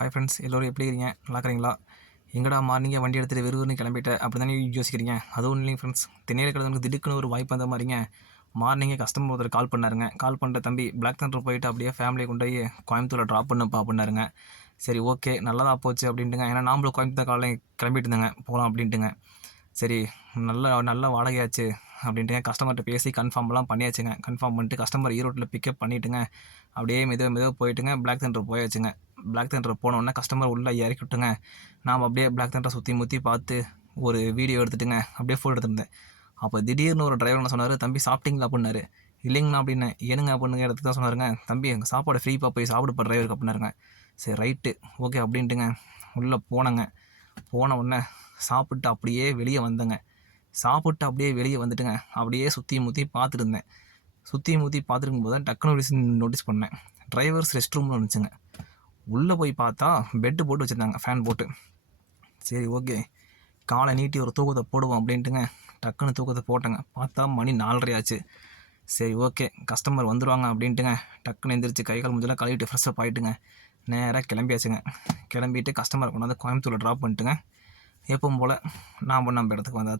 Hi friends, எல்லோரும் எப்படி இருக்கீங்க? நல்லா இருக்கிறீங்களா? எங்கடா மார்னிங்கே வண்டி எடுத்துகிட்டு வெறுவெறுன்னு கிளம்பிட்டேன் அப்படி தானே யோசிக்கிறீங்க? அதுவும் இல்லைங்க ஃப்ரெண்ட்ஸ், திண்ணையில் கிடந்தவனுக்கு திடுக்குன்னு ஒரு வாய்ப்பு வந்த மாதிரிங்க. மார்னிங்கே கஸ்டமர் ஒருத்தர் கால் பண்ணாருங்க. கால் பண்ணிட்டு, தம்பி பிளாக் தண்டர் போயிட்டு அப்படியே ஃபேமிலியை கொண்டு போய் கோயம்புத்தூரில் ட்ராப் பண்ணுப்பா அப்படின்னாருங்க. சரி, ஓகே, நல்லதாக போச்சு அப்படின்ட்டுங்க. ஏன்னா நாமளும் கோயம்புத்தூர் காலையில் கிளம்பிட்டு இருந்தேங்க, போகலாம் அப்படின்ட்டுங்க. சரி, நல்ல நல்ல வாடகையாச்சு அப்படின்ட்டுங்க. கஸ்டமர்கிட்ட பேசி கன்ஃபார்ம்லாம் பண்ணியாச்சுங்க. கன்ஃபார்ம் பண்ணிட்டு கஸ்டமர் ஈரோட்டில் பிக்கப் பண்ணிவிட்டுங்க. அப்படியே மெதுவாக போயிட்டுங்க பிளாக் தண்டர் போயாச்சுங்க. பிளாக் தண்டர் போனோடனே கஸ்டமர் உள்ளே இறக்கி விட்டுங்க. நாம் அப்படியே பிளாக் தண்டரை சுற்றி முற்றி பார்த்து ஒரு வீடியோ எடுத்துட்டுங்க அப்படியே ஃபோட்டோ எடுத்துருந்தேன். அப்போ திடீர்னு ஒரு டிரைவர் என்ன சொன்னார், தம்பி சாப்பிட்டீங்களா அப்படின்னாரு. இல்லைங்கண்ணா அப்படின்னேன். ஏனுங்க அப்படின்னு இடத்துக்கு தான் சொன்னாருங்க. தம்பி எங்கள் சாப்பாடு ஃப்ரீப்பாக போய் சாப்பிடுப்பா டிரைவருக்கு அப்படின்னாருங்க. சரி, ரைட்டு, ஓகே அப்படின்ட்டுங்க உள்ளே போனேங்க. போன உடனே சாப்பிட்டு அப்படியே வெளியே வந்தேங்க. சாப்பிட்டு அப்படியே வெளியே வந்துட்டுங்க அப்படியே சுற்றி முற்றி பார்த்துட்டு இருந்தேன். சுற்றி முற்றி பார்த்துருக்கும் போது தான் டக்குனு நோட்டீஸ் பண்ணேன். டிரைவர்ஸ் ரெஸ்ட் ரூம்னு இருந்துச்சுங்க. உள்ளே போய் பார்த்தா பெட்டு போட்டு வச்சுருந்தாங்க, ஃபேன் போட்டு. சரி, ஓகே, காலை நீட்டி ஒரு தூக்கத்தை போடுவோம் அப்படின்ட்டுங்க டக்குன்னு தூக்கத்தை போட்டேங்க. பார்த்தா மணி 4:30 ஆச்சு. சரி, ஓகே, கஸ்டமர் வந்துடுவாங்க அப்படின்ட்டுங்க டக்குன்னு எந்திரிச்சு கை கால் முடிஞ்செல்லாம் கழுவிட்டு ஃப்ரெஷ்ஷப் ஆகிட்டுங்க நேராக கிளம்பியாச்சுங்க. கிளம்பிட்டு கஸ்டமரை கொண்டாந்து கோயம்புத்தூரில் ட்ராப் பண்ணிட்டுங்க எப்பவும் போல் நாம் நம்ம இடத்துக்கு வந்தாச்சு.